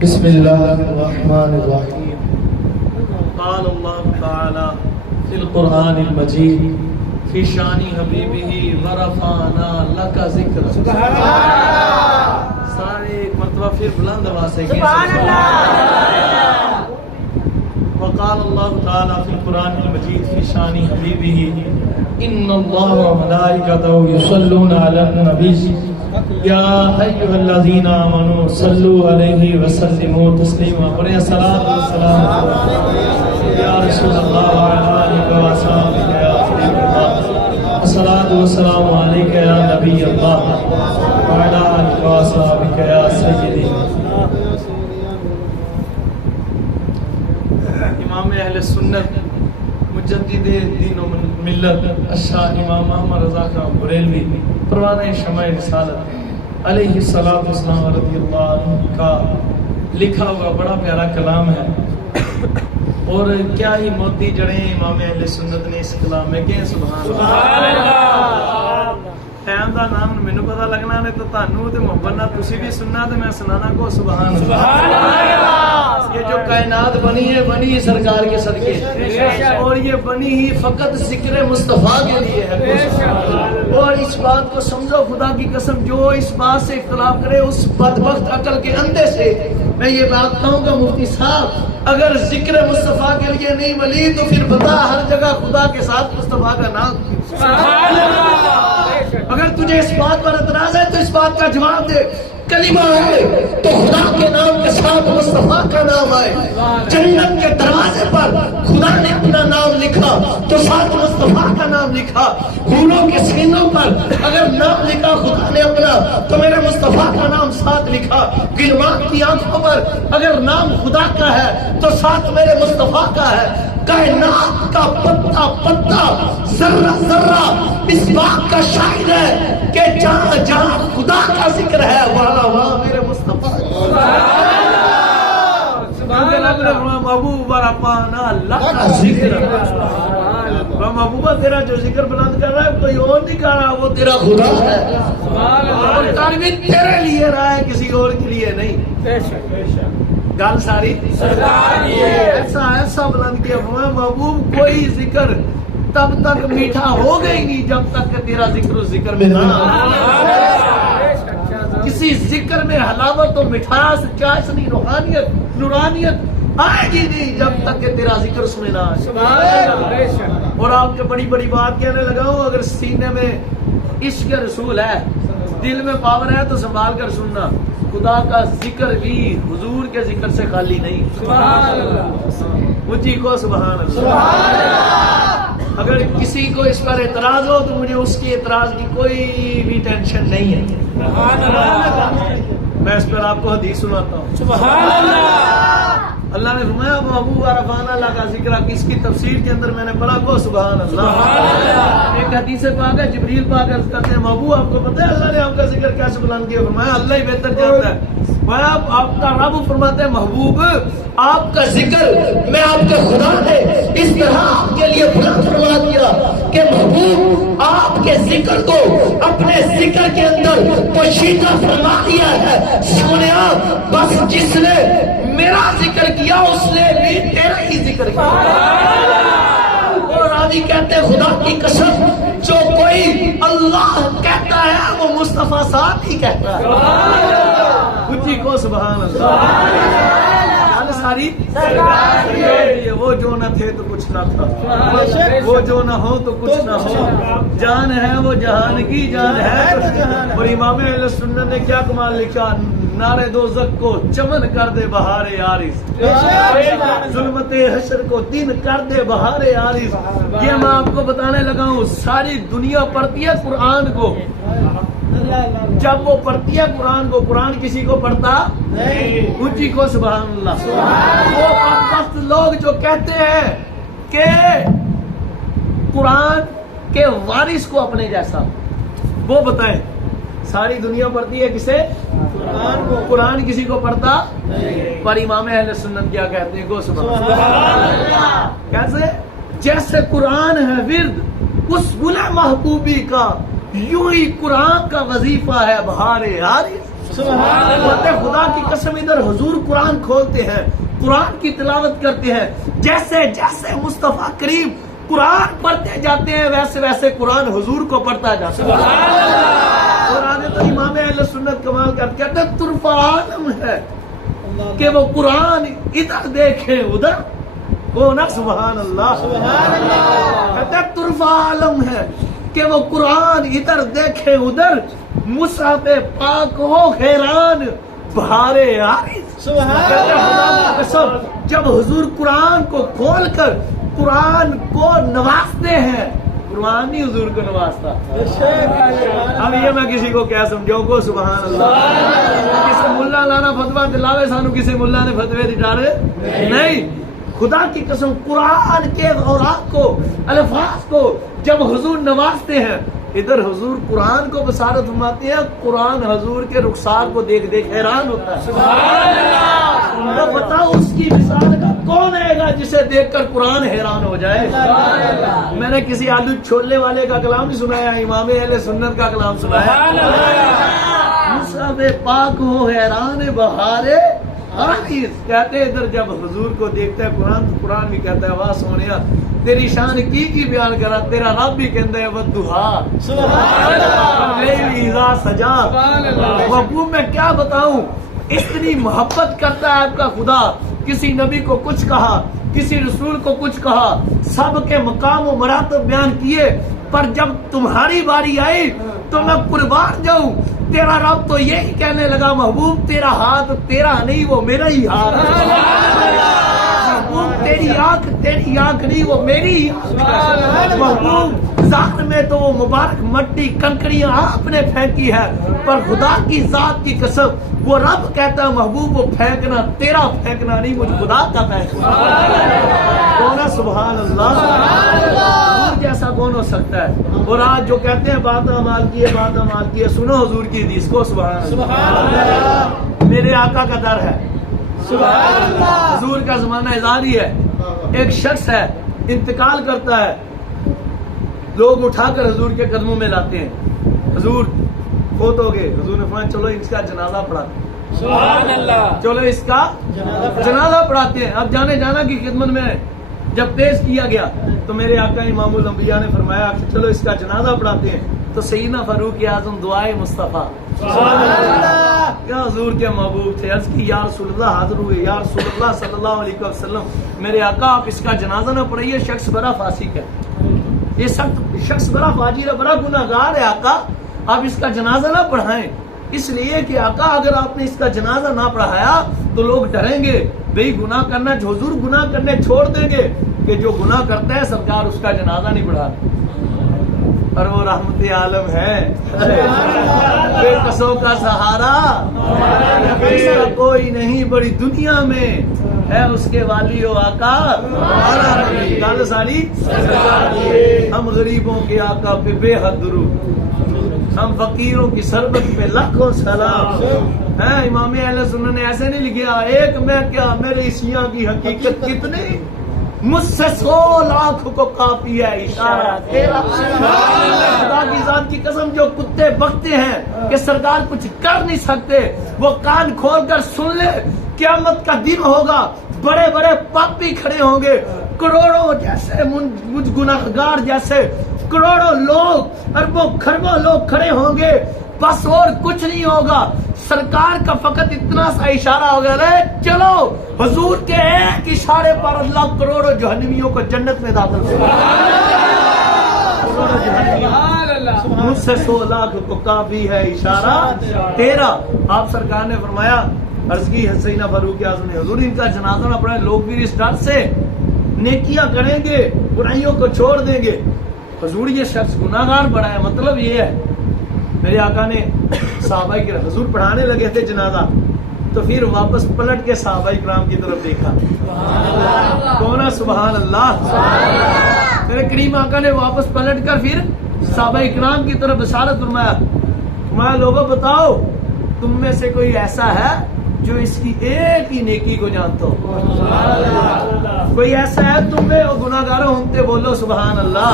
بسم اللہ الرحمن الرحیم. قال اللہ تعالی فی القرآن المجید فی شان حبیبہ ورفعنا لک ذکر. سبحان اللہ. سارے ایک مرتبہ پھر بلند آواز سے سبحان اللہ. وقال اللہ تعالی فی القرآن المجید فی شان حبیبہ ان اللہ وملائکتہ یصلون علی النبی یا ایھا الذین آمنوا صلوا علیہ وسلموا تسلیما. بڑے الصلاۃ والسلام یا رسول اللہ وعلی آلہ وصحبہ یا حبیب اللہ. الصلاۃ والسلام علیک یا نبی اللہ وعلی آلہ وصحبہ یا سیدی. امام اہل سنت مجدد دین و ملت الشاہ امام محمد رضا خان بریلوی پروانہ شمع رسالت علیہ الصلوۃ والسلام رضی اللہ عنہ کا لکھا ہوا بڑا پیارا کلام ہے. اور کیا ہی موتی جڑیں امام اہل سنت نے اس کلام میں کہ سبحان اللہ. ٹائم دا نام مینوں پتہ لگنا نے تو تانوں تے محبت نال تسی بھی سننا تے میں سنانا کو سبحان اللہ. یہ جو کائنات بنی ہے بنی سرکار کے صدقے اور یہ بنی ہی فقط ذکر مصطفیٰ کے لیے ہے. اور اس بات کو سمجھو خدا کی قسم جو اس بات سے اختلاف کرے اس بدبخت عقل کے اندھے سے میں یہ بات کہوں گا مفتی صاحب اگر ذکر مصطفیٰ کے لیے نہیں ولی تو پھر بتا ہر جگہ خدا کے ساتھ مصطفیٰ کا نام. اگر تجھے اس بات پر اعتراض ہے تو اس بات کا جواب دے. کلمہ ہے تو خدا کے نام کے ساتھ مصطفیٰ کا نام آئے. جنت کے دروازے پر خدا نے اپنا نام لکھا تو ساتھ مصطفیٰ کا نام لکھا. حوروں کے سینوں پر اگر نام لکھا خدا نے اپنا تو میرے مصطفیٰ کا نام ساتھ لکھا. غلمان کی آنکھوں پر اگر نام خدا کا ہے تو ساتھ میرے مصطفیٰ کا ہے. کائنات کا پتا پتا ذرہ ذرہ اس بات کا شاہد ہے کہ جہاں جہاں خدا کا ذکر ہے وہاں وہاں میرے مصطفیٰ. محبوب ربنا اللہ کا ذکر. محبوبہ تیرا جو ذکر بلند کر رہا ہے کوئی اور نہیں کر رہا وہ تیرا خدا ہے. اور تعلیم تیرے لیے رہا ہے کسی اور کے لیے نہیں. گل ساری ایسا ایسا بلند کیا محبوب کوئی ذکر تب تک میٹھا ہوگا ہی نہیں جب تک کہ تیرا ذکر و ذکر میں نہ کسی ذکر میں حلاوت و مٹھاس چاشنی روحانیت نورانیت آئے گی نہیں جب تک کہ تیرا ذکر اس میں نہ آئے. اور آپ کے بڑی بڑی بات کہنے لگا ہوں اگر سینے میں عشق رسول ہے دل میں پاور ہے تو سنبھال کر سننا. خدا کا ذکر بھی حضور کے ذکر سے خالی نہیں. مجھے کو سبحان اللہ. اگر کسی کو اس پر اعتراض ہو تو مجھے اس کی اعتراض کی کوئی بھی ٹینشن نہیں ہے. میں اس پر آپ کو حدیث سناتا ہوں. اللہ نے فرمایا محبوب رفعنا اللہ کا ذکر کس کی تفسیر کے اندر میں نے پڑھا کو سبحان اللہ. ایک حدیث پاک ہے جبریل پاک عرض کرتے ہیں محبوب آپ کو پتہ ہے اللہ نے آپ کا ذکر کیسے بلند کیا. فرمایا اللہ ہی بہتر جانتا ہے. آپ کا رب فرماتے ہیں محبوب آپ کا ذکر میں آپ کے خدا نے اس طرح آپ کے لیے بلند فرما دیا کہ محبوب آپ کے ذکر کو اپنے ذکر کے اندر پوشیدہ فرما دیا ہے. سنیا بس جس نے میرا ذکر کیا اس نے بھی تیرا ہی ذکر کیا. اور راوی کہتے ہیں خدا کی قسم جو کوئی اللہ کہتا ہے وہ مصطفیٰ ساتھ ہی کہتا ہے. کچھ کو سبحان اللہ. ساری وہ جو نہ تھے تو کچھ نہ تھا وہ جو نہ ہو تو کچھ نہ ہو. جان ہے وہ جہان کی جان ہے. اور امام اہل سنت نے کیا کمال لکھا نارے دوزخ کو چمن کر دے بہار عارض ظلمت حشر کو دن کر دے بہار عارض. یہ میں آپ کو بتانے لگا ہوں ساری دنیا پڑھتی ہے قرآن کو. جب وہ پڑھتی ہے قرآن کو قرآن کسی کو پڑھتا نہیں. اونچی کو سبحان اللہ. وہ بدبخت لوگ جو کہتے ہیں کہ قرآن کے وارث کو اپنے جیسا وہ بتائیں ساری دنیا پڑھتی ہے کسے قرآن کو. قرآن کسی کو پڑھتا نہیں. پر امام اہل سنت کیا کہتے ہیں کو سبحان اللہ. کیسے جیسے قرآن ہے ورد اس بلے محبوبی کا یوں ہی قرآن کا وظیفہ ہے بہار عارض. خدا کی قسم ادھر حضور قرآن کھولتے ہیں, قرآن کی تلاوت کرتے ہیں, جیسے جیسے مصطفیٰ کریم قرآن پڑھتے جاتے ہیں ویسے ویسے قرآن حضور کو پڑھتا جاتا ہے. اور آگے تو امام اہل سنت کمال کرتے کہتے ہیں طرف عالم ہے کہ وہ قرآن ادھر دیکھے ادھر وہ نا. سبحان اللہ. کہتے ہیں طرف عالم ہے کہ وہ قرآن ادھر دیکھے ادھر, مصحف پاک ہو حیران بہارے عارض. جب حضور قرآن کو کھول کر قرآن کو نوازتے ہیں, قرآن نہیں حضور کو نوازتا. اب یہ میں کسی کو کیا سمجھاؤں کو. سبحان اللہ. کسی ملا لانا فتویٰ دلاوے سانو کسی ملا نے فتوے دلاوے نہیں. خدا کی قسم قرآن کے اوراق کو الفاظ کو جب حضور نوازتے ہیں, ادھر حضور قرآن کو بصارت فرماتے ہیں, قرآن حضور کے رخسار کو دیکھ دیکھ حیران ہوتا ہے. تو بتاؤ اس کی مثال کا کون ہے گا جسے دیکھ کر قرآن حیران ہو جائے. میں نے کسی آلو چھولنے والے کا کلام نہیں سنایا, امام اہل سنت کا کلام سنایا. مصحف پاک ہو حیران بہارے عارض. کہتے ادھر جب حضور کو دیکھتا ہے قرآن تو قرآن بھی کہتا ہے واہ سونیا تیری شان کی بیان کرا, تیرا رب بھی کہتا ہے ودھا سجا. محبوب میں کیا بتاؤں, اتنی محبت کرتا ہے آپ کا خدا. کسی نبی کو کچھ کہا, کسی رسول کو کچھ کہا, سب کے مقام و مراتب بیان کیے, پر جب تمہاری باری آئی تو میں قربان جاؤں. تیرا رب تو یہی کہنے لگا محبوب تیرا ہاتھ تیرا نہیں وہ میرا ہی ہاتھ. محبوب تیری آنکھ نہیں وہ میری محبوب. ذات میں تو وہ مبارک مٹی کنکریاں آپ نے پھینکی ہے, پر خدا کی ذات کی قسم وہ رب کہتا ہے محبوب وہ پھینکنا تیرا پھینکنا نہیں, مجھ خدا کا پھینکنا. کون ہے؟ سبحان اللہ. حضور جیسا کون ہو سکتا ہے. اور آج جو کہتے ہیں بات امال کی ہے, بات امال کی ہے, سنو حضور کی حدیث کو. سبحان اللہ. میرے آقا کا در ہے. حضور کا زمانہ ازاری ہے. ایک شخص ہے انتقال کرتا ہے, لوگ اٹھا کر حضور کے قدموں میں لاتے ہیں. حضور فوت ہو گئے. حضور نے فرمایا چلو اس کا جنازہ پڑھاتے ہیں. سبحان اللہ. چلو اس کا جنازہ پڑھاتے ہیں. اب جانے جانا کی خدمت میں جب پیش کیا گیا تو میرے آقا امام الانبیاء نے فرمایا کہ چلو اس کا جنازہ پڑھاتے ہیں. تو سیدنا فاروق اعظم دعائے مصطفیٰ کیا حضور کے محبوب تھے, عرض کی یا رسول اللہ حاضر ہوئے. یا رسول اللہ صلی اللہ علیہ وسلم میرے آقا آپ اس کا جنازہ نہ پڑھائیے, شخص بڑا فاسق ہے, یہ شخص بڑا فاجر ہے, بڑا گناہگار ہے. آقا آپ اس کا جنازہ نہ پڑھائیں, اس لیے کہ آقا اگر آپ نے اس کا جنازہ نہ پڑھایا تو لوگ ڈریں گے بھئی گناہ کرنا, حضور گناہ کرنے چھوڑ دیں گے کہ جو گناہ کرتا ہے سرکار اس کا جنازہ نہیں پڑھاتے. اور وہ رحمت عالم ہے, بے قصوں کا سہارا اس کا کوئی نہیں بڑی دنیا میں ہے, اس کے والی و آقا گل ساری. ہم غریبوں کے آقا پہ بے حد درود, ہم فقیروں کی سربت پہ لاکھوں سلام. امام اہل سنت نے ایسے نہیں لکھا ایک میں کیا میرے شیعہ کی حقیقت کتنی, مجھ سے 100 لاکھ کو کافی ہے اشارہ تیرا. خدا کی ذات کی قسم جو کتے بکتے ہیں کہ سرکار کچھ کر نہیں سکتے, وہ کان کھول کر سن لے. قیامت کا دن ہوگا, بڑے بڑے پاپی کھڑے ہوں گے, کروڑوں جیسے مجھ گناہگار جیسے کروڑوں لوگ, اربوں کھربوں لوگ کھڑے ہوں گے, بس اور کچھ نہیں ہوگا. سرکار کا فقط اتنا سا اشارہ ہوگا, رے چلو حضور کے ایک اشارے پر اللہ کروڑوں جہنمیوں کو جنت میں داخل کرے. مجھ سے 100 لاکھ کو کافی ہے اشارہ تیرا. آپ سرکار نے فرمایا, عرض کی حسینہ فاروق اعظم نے, حضور ان کا جنازہ نہ پڑھائے, لوگ بھی اس ڈر سے نیکیاں کریں گے برائیوں کو چھوڑ دیں گے. حضور یہ شخص گناہگار بڑا ہے, مطلب یہ ہے. میرے آقا نے صحابہ کرام, حضور پڑھانے لگے تھے جنازہ, تو پھر واپس پلٹ کے صحابہ کرام کی طرف دیکھا. کون ہے؟ سبحان اللہ. میرے کریم آقا نے واپس پلٹ کر پھر صحابہ کرام کی طرف بشارت فرمایا, لوگوں بتاؤ تم میں سے کوئی ایسا ہے جو اس کی ایک ہی نیکی کو جانتا ہو؟ کوئی ایسا ہے تم میں گناہگاروں ہوتے بولو سبحان اللہ.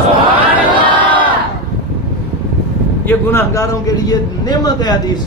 یہ گناہگاروں کے لیے نعمت ہے حدیث.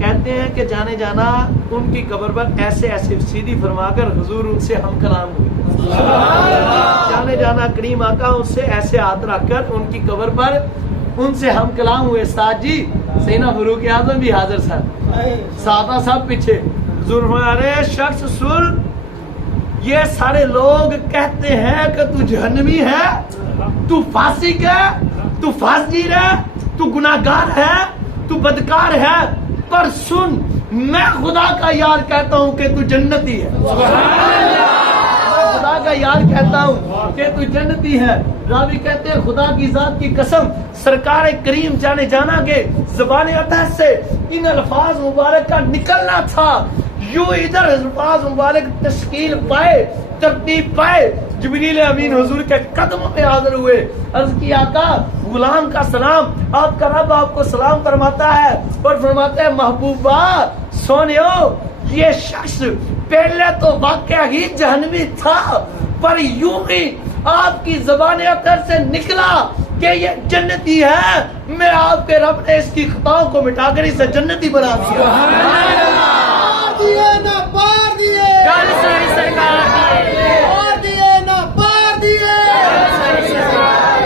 کہتے ہیں کہ جانے جانا ان کی قبر پر ایسے ایسے سیدھی فرما کر حضور ان سے ہم کلام ہوئے. جانے جانا کریم آقا ان سے ایسے ہاتھ رکھ کر ان کی قبر پر ان سے ہم کلام ہوئے. ساتھ جی سیدنا فاروق اعظم بھی حاضر سن, سادہ صاحب پیچھے. حضور فرما رہے شخص سن, یہ سارے لوگ کہتے ہیں کہ تو جہنمی ہے, تو فاسق ہے, تو فاجر ہے, تو گناہگار ہے, تو بدکار ہے, پر سن میں خدا کا یار کہتا ہوں کہ تو جنتی ہے. میں خدا کا یار کہتا ہوں کہ تو جنتی ہے. راوی کہتے ہیں خدا کی ذات کی قسم سرکار کریم جانے جانا کے زبان اطہر سے ان الفاظ مبارک کا نکلنا تھا, یوں ادھر الفاظ مبارک تشکیل پائے, ترتیب پائے, جبریل امین حضور کے قدموں میں حاضر ہوئے. عرض کی آقا غلام کا سلام, آپ کا رب آپ کو سلام فرماتا ہے اور فرماتا ہے محبوبہ سونیو یہ شخص پہلے تو واقعہ ہی جہنمی تھا, پر یوں ہی آپ کی زبان اطہر سے نکلا کہ یہ جنتی ہے, میں آپ کے رب نے اس کی خطاؤں کو مٹا کر اسے جنتی بنا دیا. نہ پار دیے, پار دیے نہ پار دیے,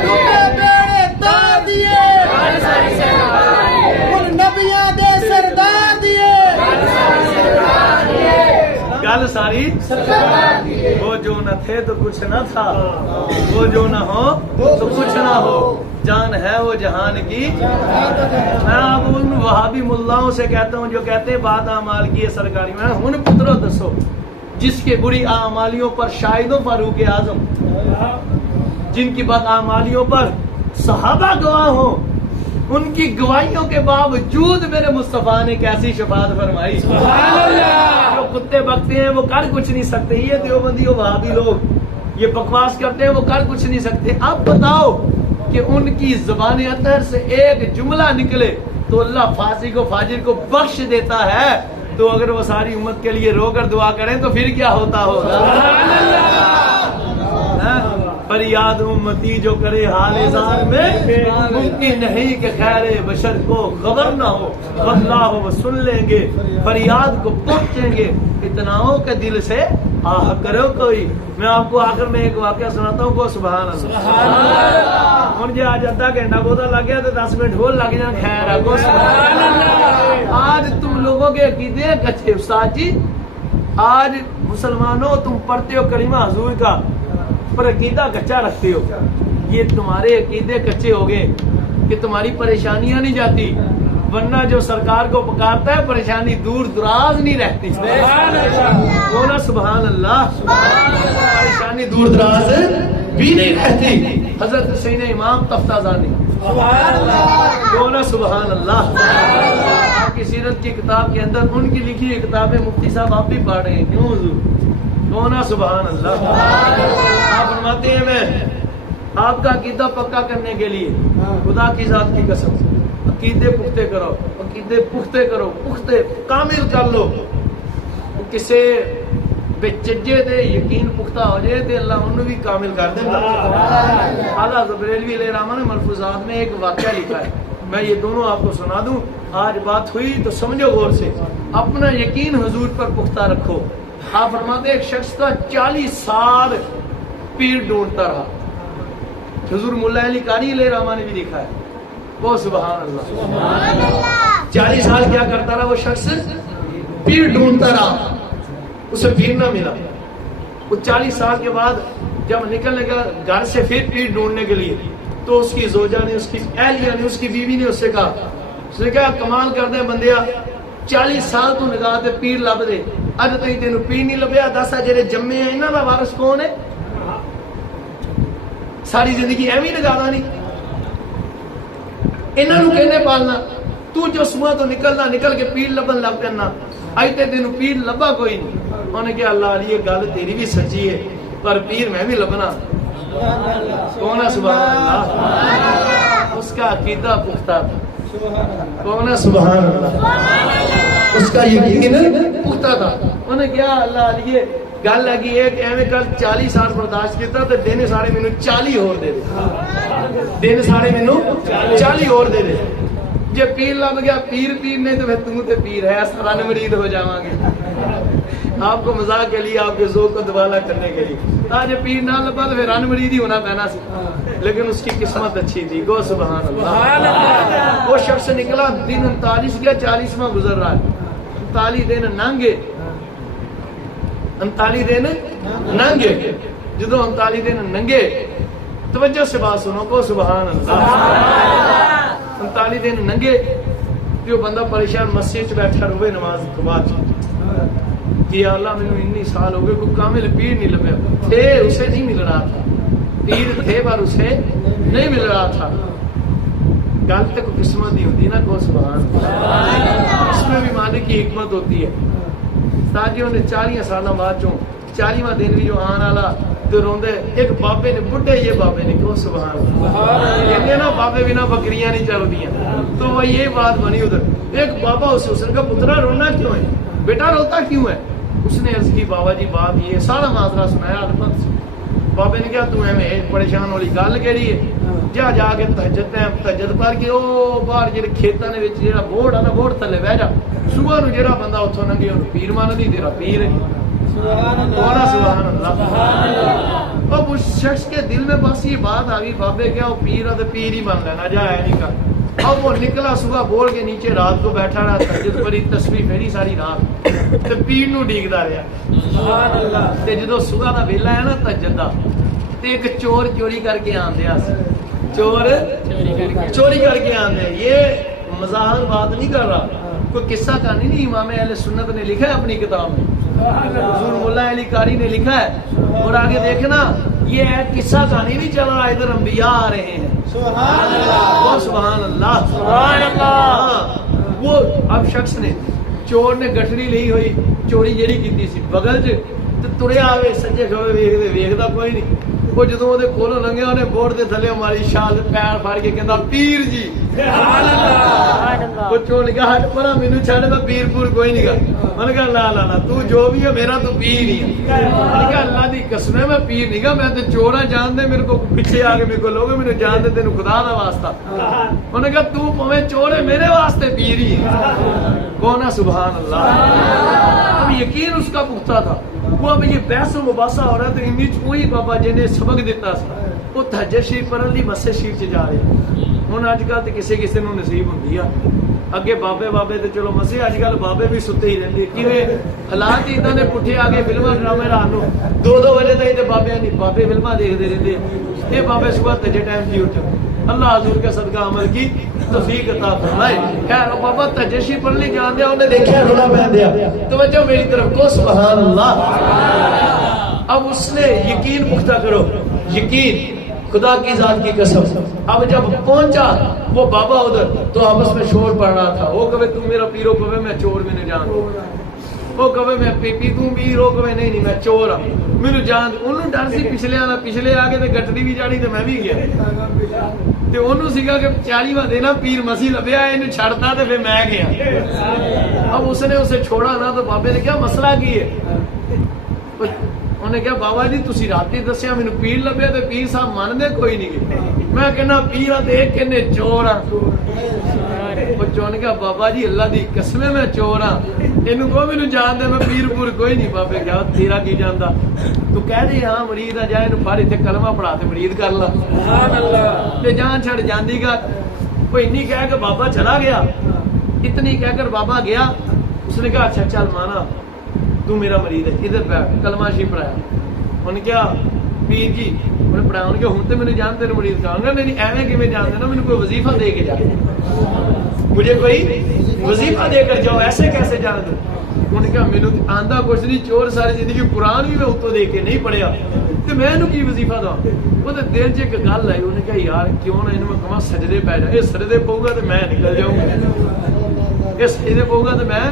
ٹوٹے بیڑے تار دیے, ان نبیاں دے سردار دیے, گل ساری وہ جو نہ تھے تو کچھ نہ تھا, وہ جو نہ ہو تو کچھ نہ ہو, جان ہے وہ جہان کی. میں آپ ان وہابی ملاؤں سے کہتا ہوں جو کہتے ہیں بات اعمال کی ہے سرکاری, میں ہن پترو دسو جس کے بری اعمالیوں پر شاہدوں فاروق اعظم, جن کی بد اعمالیوں پر صحابہ گواہ ہوں, ان کی گواہیوں کے باوجود میرے مصطفیٰ نے کیسی شفاعت فرمائی. جو کتے بکتے ہیں وہ کر کچھ نہیں سکتے, یہ دیوبندی و وہابی لوگ یہ بکواس کرتے ہیں وہ کر کچھ نہیں سکتے. اب بتاؤ کہ ان کی زبان اطہر سے ایک جملہ نکلے تو اللہ فاسق و فاجر کو بخش دیتا ہے, تو اگر وہ ساری امت کے لیے رو کر دعا کریں تو پھر کیا ہوتا ہوگا. فریاد امتی جو کرے حال زار میں, ممکن نہیں کہ خیر بشر کو خبر نہ ہو, اللہ وہ سن لیں گے, فریاد کو پہنچیں گے, اتناؤں کے دل سے آہ کرو کوئی. میں آپ کو آخر میں ایک واقعہ سناتا ہوں, کو سبحان اللہ. ہوں جی آج ادھا گھنٹہ بوتا لگ گیا تو 10 منٹ ہو لگ جان, خیر ہے کو سبحان اللہ. آج تم لوگوں کے عقیدے کچے استاد جی, آج مسلمانوں تم پڑھتے ہو کلمہ حضور کا پر عقیدہ کچا رکھتے ہو. یہ تمہارے عقیدے کچے ہو گئے کہ تمہاری پریشانیاں نہیں جاتی, ورنہ جو سرکار کو پکارتا ہے پریشانی دور دراز نہیں رہتی. بولا سبحان اللہ, پریشانی دور دراز بھی نہیں رہتی. حضرت حسین امام تفتازانی, بولا سبحان اللہ. آپ کی سیرت کی کتاب کے اندر ان کی لکھی ہوئی کتابیں مفتی صاحب آپ بھی پڑھ رہے ہیں, کیوں حضور؟ بولا سبحان اللہ. آپ فرماتے ہیں میں آپ کا عقیدہ پکا کرنے کے لیے خدا کی ذات کی قسم عقیدے پختے کرو, عقیدے پختے کرو, پختے کامل کر لو. کسے بچجے دے یقین پختہ ہو جائے تو اللہ انہوں بھی کامل کر دیں. اعلیٰ بریلوی علیہ الرحمہ نے ملفوظات میں ایک واقعہ لکھا ہے, میں یہ دونوں آپ کو سنا دوں. آج بات ہوئی تو سمجھو غور سے, اپنا یقین حضور پر پختہ رکھو. آپ فرماتے ایک شخص کا 40 سال پیر ڈھونڈتا رہا. حضور ملا علی قاری علیہ الرحمہ نے بھی لکھا ہے, وہ سبحان اللہ. 40 سال کیا کرتا رہا وہ شخص, پیر ڈھونڈتا رہا, اسے پیر نہ ملا. وہ 40 سال کے بعد جب نکلنے کا گھر سے پھر پیر ڈھونڈنے کے لیے, تو اس کی زوجہ نے, اس کی اہلیہ نے, اس کی بیوی نے اس سے کہا, اس نے کہا کمال کر دے بندیا, 40 سال تو نگاہ تے پیر لب دے, اج تھی تینوں پیر نہیں لبیا, دس جڑے جمے ہیں انہاں دا وارث کون ہے؟ ساری زندگی ایویں نگاہ نہیں, انہاں نوں کہنے پالنا. تو جو صبح تو نکلنا, نکل کے پیر لبن لگ پینا, اج تے تینوں پیر لبا کوئی نہیں. انہوں نے کہا اللہ علی یہ گل تیری بھی سچی ہے, پر پیر میں بھی لبنا. کون ہے سبحان اللہ. اس کا عقیدہ پختہ تھا. کون ہے سبحان اللہ. اس کا یقین پختہ تھا. انہوں نے کہا اللہ علی گل لگی ہے کہ ایویں کل 40 سال برداشت کیتا تے دن سارے مینوں 40 اور دے دے, دن سارے مینوں 40 اور دے دے. جے پیر لب گیا پیر نہیں تو پھر تم تے پیر ہے سارا مرید ہو جاواں گے آپ کو مزاق کے لیے آپ کے ذوق کو دوبالا کرنے کے لیے آج پیر نہ لبا تو پھر رن مرید ہی ہونا پہنا سی لیکن اس کی قسمت اچھی تھی گو سبحان اللہ وہ شخص نکلا دن 39 گیا 40واں گزر رہا ہے 39 دن ننگے 39 دن ننگے جدو 39 دن ننگے توجہ سے بات سنو کو سبحان اللہ 39 دن ننگے جو بندہ پریشان مسجد چ بیٹھا روے نماز کے بعد کہ یا اللہ میں اتنی سال ہو گئے کوئی کامل پیر نہیں لبیا تھے اسے نہیں مل رہا تھا پیر تھے پر اسے نہیں مل رہا تھا گل تک قسمت نہیں ہوتی نا کو سبحان اللہ اس میں بھی مالک کی حکمت ہوتی ہے تاجیوں نے 40 سالوں بعد چوں 40واں دن بھی جو آن والا تو روندے ایک بابے نے بڈھے یہ بابے نے کہ سبحان اللہ کہتے نا بابے بنا بکریاں نہیں چلدیاں تو وہ یہ بات بنی ادھر ایک بابا اس نے کہا پترا رونا کیوں ہے بیٹا روتا کیوں ہے اس نے عرض کی بابا جی بات یہ سارا معذرہ سنایا ادب سے بابے نے کہا تو میں پریشان والی گل کہڑی ہے جا کے تہجد پڑھ کے او باہر جڑے کھیتاں دے وچ جڑا بورڈ ہے نا بورڈ تھلے بیٹھ جا صبح نو جڑا بندہ اتھوں لنگے اونوں پیر مان نہیں تیرا پیر ہے سبحان اللہ اب اس شخص کے دل میں بس یہ بات آ گئی بابے کیا وہ پیر ہے تو پیر ہی بن لینا جا ہے نہیں کر اب وہ نکلا صبح بول کے نیچے رات کو بیٹھا رہا تہجد پڑھی تسبیح پھیری ساری رات تے پیر نو ڈیگدا رہیا سبحان اللہ تے جدوں صبح دا ویلا ہے نا تہجد دا تے ایک چور چوری کر کے آندیا سی چور چوری کر کے آندے یہ مزاح بات نہیں کر رہا کوئی قصہ کہانی نہیں امام اہل سنت نے لکھا ہے اپنی کتاب میں حضور مولا علی قاری نے لکھا ہے اور آگے دیکھنا یہ ہے قصہ کہانی نہیں چل رہا ادھر انبیاء آ رہے ہیں سبحان اللہ سبحان اللہ سبحان اللہ وہ اب شخص نے چور نے گٹھڑی لی ہوئی چوری جیڑی کیتی سی بغل چ تے تریا آوے سجے کھوے ویکھدے ویکھدا کوئی نہیں وہ جدوں اودے کولوں لنگیا اونے بورڈ دے تھلے ماری شال پیر پھڑ کے کہندا پیر جی سبحان اللہ وہ چور نے کہا ہٹ پرا مینوں چھڑ میں پیر پور کوئی نہیں گا انہوں نے کہا لا لا لا تو جو بھی ہے میرا تو پیر ہی ہے انہوں نے کہا اللہ دی قسم ہے میں پیر نہیں گا میں تے چوراں جان دے میرے کو پیچھے آ کے میرے کو لوگ میرے جان دے تینوں خدا دا واسطہ انہوں نے کہا تو پویں چور ہے میرے واسطے پیر ہی ہے کون ہے سبحان اللہ اب یقین اس کا پختہ تھا وہ اب یہ بحث و مباحثہ ہو رہا ہے تو امیج وہی بابا جی نے سبق دیتا سی وہ تہجد شریف پڑھن لئی مسجد شریف چ جا رہے ہن اج کل تے کسے نوں نصیب ہوندی آ اگے بابے تے چلو مسجد اج کل بابے بھی ستے ہی رہندے کیویں حالات اتنے نے پٹھے آگے فلماں ڈرامے رات نوں 2 بجے تک تے بابے فلماں دیکھدے رہندے اے بابے صبح تہجد ٹائم کی اٹھ اللہ حضور کے صدقہ عمل کی توفیق عطا فرمائے خیر بابا تہجد شریف پڑھن لئی جاندے اونے دیکھیا رونا پہندیا توجہ میری طرف کو سبحان اللہ اب اس نے یقین پختہ کرو یقین خدا کی ذات کی قسم اب جب پہنچا وہ بابا ادھر تو آپس میں شور پڑ رہا تھا وہ کہے تم میرا پیرو کہے میں چور میں نے جان وہ کہے میں پی تم پیرو کہے نہیں میں چور ہوں میرے جان انہوں ڈر سی پچھلے آگے تے گٹڑی بھی جاڑی تے میں بھی گیا تے انہوں سیکھا کہ 40واں دن پیر مسیح لبیا انہوں چھڑتا تے پھر میں گیا اب اس نے اسے چھوڑا نا تو بابے نے کیا مسئلہ کی ہے انہیں کہا بابا جی تسی راتی دسیا مینوں پیر لبیا تے پیر صاحب ماننے کوئی نہیں میں کہنا پیر آ تے ایک کہنے چور آ وہ چون کہا بابا جی اللہ دی قسم میں چور ہاں اینوں کو مینوں جان دے میں پیر پور کوئی نہیں بابے کہا تیرا کی جاندا تو کہہ دے ہاں مرید آ جائے نو پھڑ ایتھے کلمہ پڑھا تے مرید کر لا سبحان اللہ تے جان چھڑ جاندی گا کوئی نہیں کہہ کہ بابا چلا گیا اتنی کہہ کر بابا گیا اس نے کہا اچھا چل مانا تو میرا مرید ہے ادھر بیٹھ کلمہ شریف پڑھایا انہوں نے کیا پیر جی انہیں پڑھایا انہوں نے کہا ہوں تو میں جانتے ہیں مرید کہا انہوں نے نہیں ایویں کہ میں جانتے نا مجھے کوئی وظیفہ دے کے جائے مجھے کوئی وظیفہ دے کر جاؤ ایسے کیسے جان دوں انہوں نے کہا میرے آندہ کچھ نہیں چور ساری زندگی قرآن بھی میں اتوں دے کے نہیں پڑھیا تو میں انہوں کی وظیفہ دوں وہ تو دل چ ایک گل آئی انہوں نے کہا یار کیوں نہ انہوں میں کہاں سجدے پی جائے یہ سجدے پاؤں گا تو میں نکل جاؤں گا یہ سجدے پاؤں گا تو میں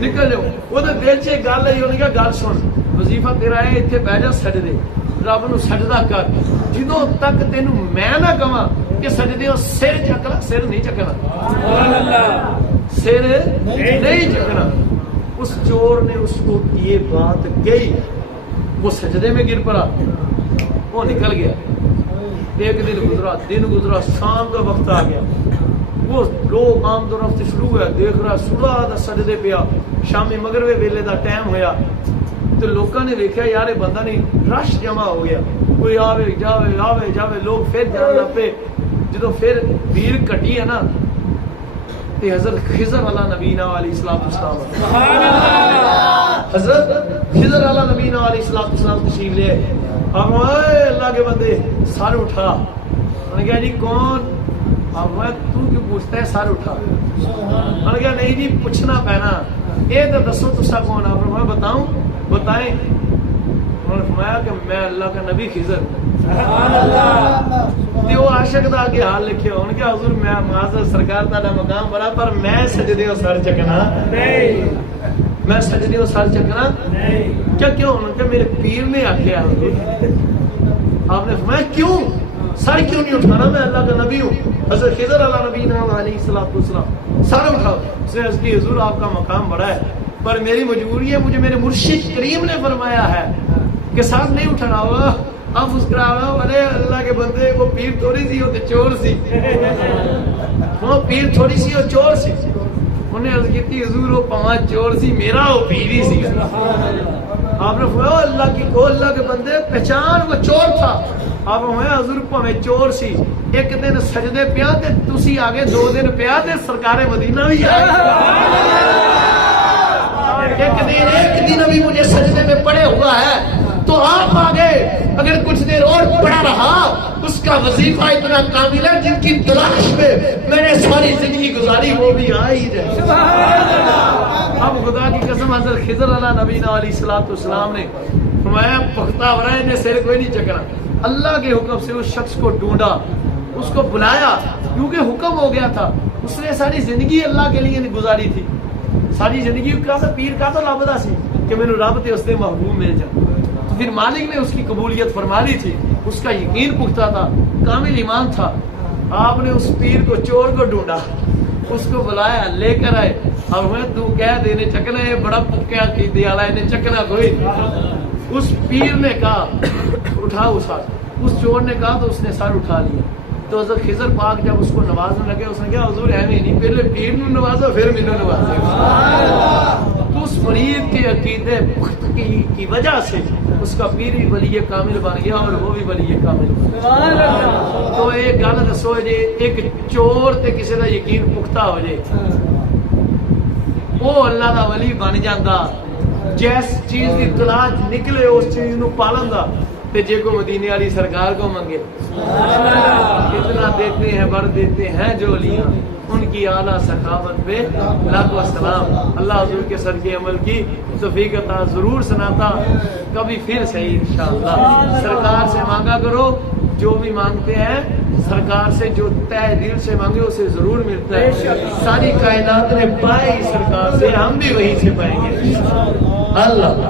نکل جاؤں وہ تو دل چ ایک گل آئی انہوں نے کہا گل سن وظیفہ تیرا ہے اتنے بہ جا سجدے رب نو سجدہ کر جدوں تک تینوں میں نہ کہاں کہ سجدے ہو سر چکنا سر نہیں چکنا سر نہیں چکنا اس چور نے اس کو یہ بات کہی وہ سجدے میں گر پڑا وہ نکل گیا ایک دن گزرا شام کا وقت آ گیا وہ لوگ عام طور سے شروع ہے دیکھ رہا سورا دا سجدے پیا شامی مغربے ویلے دا ٹائم ہویا تو لوگوں نے دیکھا یار یہ بندہ نہیں رش جمع ہو گیا کوئی آوے جاوے آوے جاوے لوگ پھر جان لگ پے جدو پھر بھیڑ کٹی ہے نا تے حضرت خضر علیہ نبینا علیہ السلام حضرت خضر علیہ نبینا علیہ السلام تشریف لے اب اللہ کے بندے سر اٹھا انہوں نے کہا جی کون اب تو کیوں پوچھتا ہے سر اٹھا انہوں نے کہا نہیں جی پوچھنا پینا اے تو دسو تسا کون آپ نے بتاؤں بتائیں انہوں نے فرمایا کہ میں اللہ کا نبی خضر وہ عاشق دا آگے حال لکھے انہوں نے کہا حضور میں معاذ سرکار تہاڈا مقام بڑا پر میں سجدے و سر چکنا نہیں میں سجدے و سر چکنا نہیں کیا کیوں انہوں نے کہا میرے پیر نے آکھیا حضور آپ نے فرمایا کیوں سر کیوں نہیں اٹھانا میں اللہ کا نبی ہوں حضرت خضر علیہ نبینا علیہ السلام سر اٹھاؤ اس نے عرض کی حضور آپ کا مقام بڑا ہے پر میری مجبوری ہے مجھے میرے مرشد کریم نے فرمایا ہے کہ ساتھ نہیں اٹھنا ہوا اب مسکرا رہا ہوں ارے اللہ کے بندے وہ پیر تھوڑی سی وہ چور سی وہ پیر تھوڑی سی وہ چور سی انہیں عرض کی حضور وہ پانچ چور سی میرا وہ پیر ہی سی آپ نے فرمایا اللہ کی کو اللہ کے بندے پہچان وہ چور تھا آپ فرمایا حضور پاویں چور سی ایک دن سجدے پیا تے تسی آگے 2 دن پیا تے سرکار مدینہ بھی آئے ایک دن ابھی مجھے سجدے میں پڑے ہوا ہے تو آپ آگے اگر کچھ دیر اور پڑا رہا اس کا وظیفہ اتنا کامل ہے جن کی تلاش میں میں نے ساری زندگی گزاری وہ بھی آ ہی جائے اب خدا کی قسم حضرت خضر علیہ نبینا علیہ السلام نے فرمایا پختہ ورا نے سر کوئی نہیں چکنا اللہ کے حکم سے اس شخص کو ڈھونڈا اس کو بلایا کیونکہ حکم ہو گیا تھا اس نے ساری زندگی اللہ کے لیے گزاری تھی ساری زندگی کا پیر کا تو لابدہ سی کہ میں نے رب تے اس نے محبوب مل جائے تو پھر مالک نے اس کی قبولیت فرما لی تھی اس کا یقین پختہ تھا کامل ایمان تھا آپ نے اس پیر کو چور کو ڈھونڈا اس کو بلایا لے کر آئے اب میں تو کہہ دینے چکنا ہے بڑا پکیا کی دیالا انہیں چکنا کوئی اس پیر نے کہا اٹھاؤ سر اس چور نے کہا تو اس نے سر اٹھا لیا تو حضرت خضر پاک جب اس کو نوازنے لگے اس نے کہا حضور ایویں نہیں پہلے پیر نے نوازا پھر مینوں نوازا تو اس مرید کے عقیدے پختگی کی وجہ سے اس کا پیر بھی ولی کامل بن گیا اور وہ بھی ولی کامل بن گیا تو ایک گل دسو جی ایک چور تے کسی دا یقین پختہ ہو جائے وہ اللہ دا ولی بن جاندا جس چیز کی تلاش نکلے اس چیز نو پالن دا تے جے کو مدینے والی سرکار کو منگے کتنا دیتے ہیں بڑھ دیتے ہیں جو لیاں ان کی اعلیٰ سخاوت پہ لاکھوں السلام اللہ حضور کے صدقے عمل کی توفیق عطا ضرور سناتا کبھی پھر صحیح انشاءاللہ سرکار سے مانگا کرو جو بھی مانگتے ہیں سرکار سے جو تہ دل سے مانگے اسے ضرور ملتا ہے ساری کائنات نے پائے سرکار سے ہم بھی وہیں سے پائیں گے اللہ